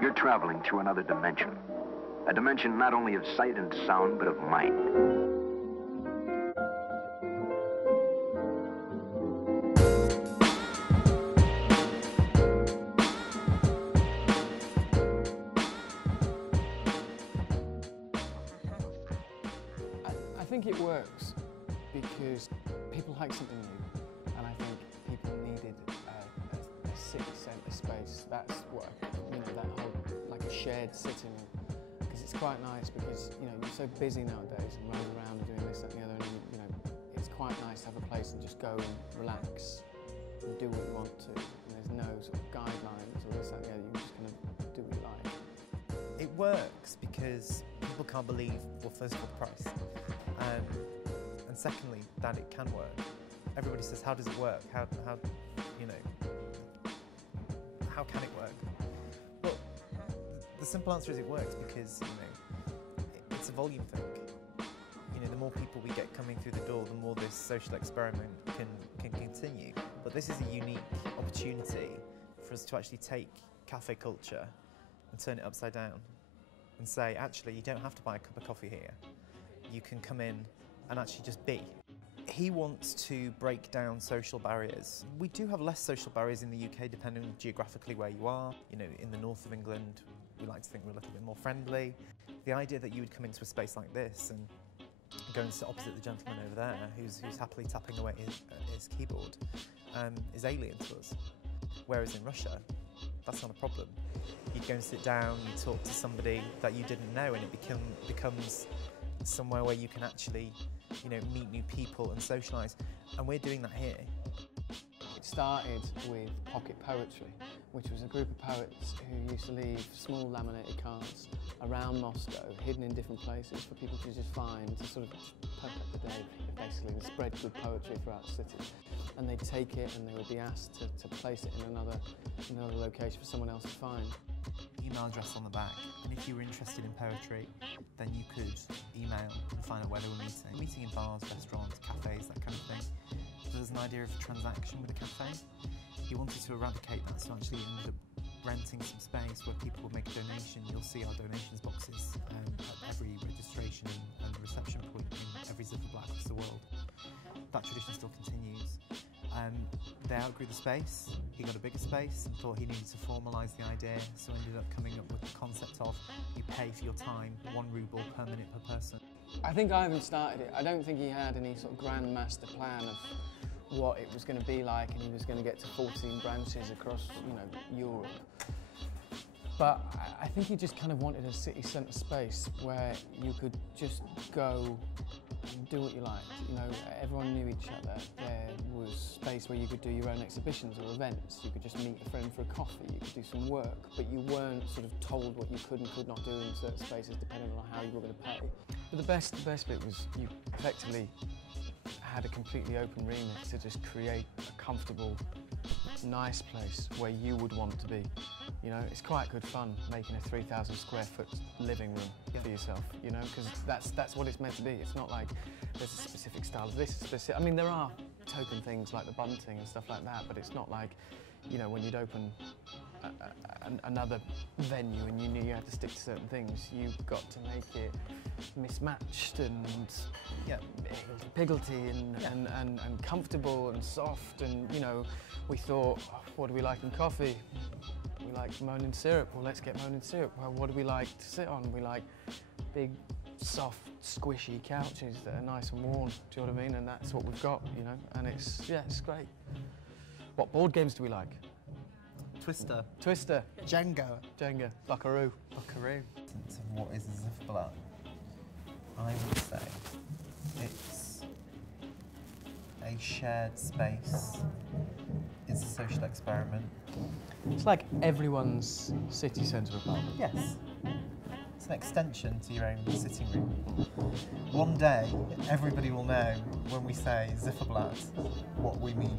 You're traveling through another dimension. A dimension not only of sight and sound, but of mind. I think it works because people like something new, and I think people needed a city centre space. That's what, that whole, like a shared sitting room. Because it's quite nice because, you're so busy nowadays and running around and doing this, that and the other, and, it's quite nice to have a place and just go and relax and do what you want to. And there's no sort of guidelines or this, that and the other, you can just kind of do what you like. It works because people can't believe, well, first of all, the price. And secondly, that it can work. Everybody says, how does it work? How can it work? Well, the simple answer is it works because, it's a volume thing. The more people we get coming through the door, the more this social experiment can continue. But this is a unique opportunity for us to actually take cafe culture and turn it upside down and say, actually, you don't have to buy a cup of coffee here. You can come in and actually just be. He wants to break down social barriers. We do have less social barriers in the UK depending on geographically where you are. In the north of England, we like to think we're a little bit more friendly. The idea that you would come into a space like this and go and sit opposite the gentleman over there who's happily tapping away his keyboard is alien to us. Whereas in Russia, that's not a problem. You'd go and sit down, you talk to somebody that you didn't know, and it becomes somewhere where you can actually, meet new people and socialise. And we're doing that here. It started with pocket poetry, which was a group of poets who used to leave small laminated cards around Moscow, hidden in different places for people to just find, to sort of perk up the day, basically, and spread good poetry throughout the city. And they'd take it and they would be asked to place it in another location for someone else to find. Email address on the back, and if you were interested in poetry, then you could email and find out where they were meeting. Meeting in bars, restaurants, cafes, that kind of thing. So there's an idea of a transaction with a cafe. He wanted to eradicate that, so actually he ended up renting some space where people would make a donation. You'll see our donations boxes at every registration and reception point in every Ziferblat across the world. That tradition still continues. They outgrew the space, he got a bigger space and thought he needed to formalise the idea, so ended up coming up with the concept of you pay for your time, 1 ruble per minute per person. I think Ivan started it. I don't think he had any sort of grand master plan of what it was going to be like, and he was going to get to 14 branches across, Europe. But I think he just kind of wanted a city centre space where you could just go and do what you liked. Everyone knew each other. There was space where you could do your own exhibitions or events. You could just meet a friend for a coffee. You could do some work, but you weren't sort of told what you could and could not do in certain spaces depending on how you were going to pay. But the best bit was you effectively had a completely open remit to just create a comfortable, nice place where you would want to be. It's quite good fun making a 3,000 square foot living room for yourself, because that's what it's meant to be. It's not like there's a specific style of this, I mean, there are token things like the bunting and stuff like that, but it's not like, when you'd open another venue and you knew you had to stick to certain things, you've got to make it mismatched and higgledy-piggledy and comfortable and soft, and we thought, what do we like in coffee? We like moaning syrup. Well, let's get moaning syrup. Well, what do we like to sit on? We like big, soft, squishy couches that are nice and warm. Do you know what I mean? And that's what we've got, And it's great. What board games do we like? Twister. Twister. Jenga. Buckaroo. What is a Ziferblat? I would say it's a shared space. It's a social experiment. It's like everyone's city centre apartment. Yes. It's an extension to your own sitting room. One day, everybody will know when we say Ziferblat what we mean.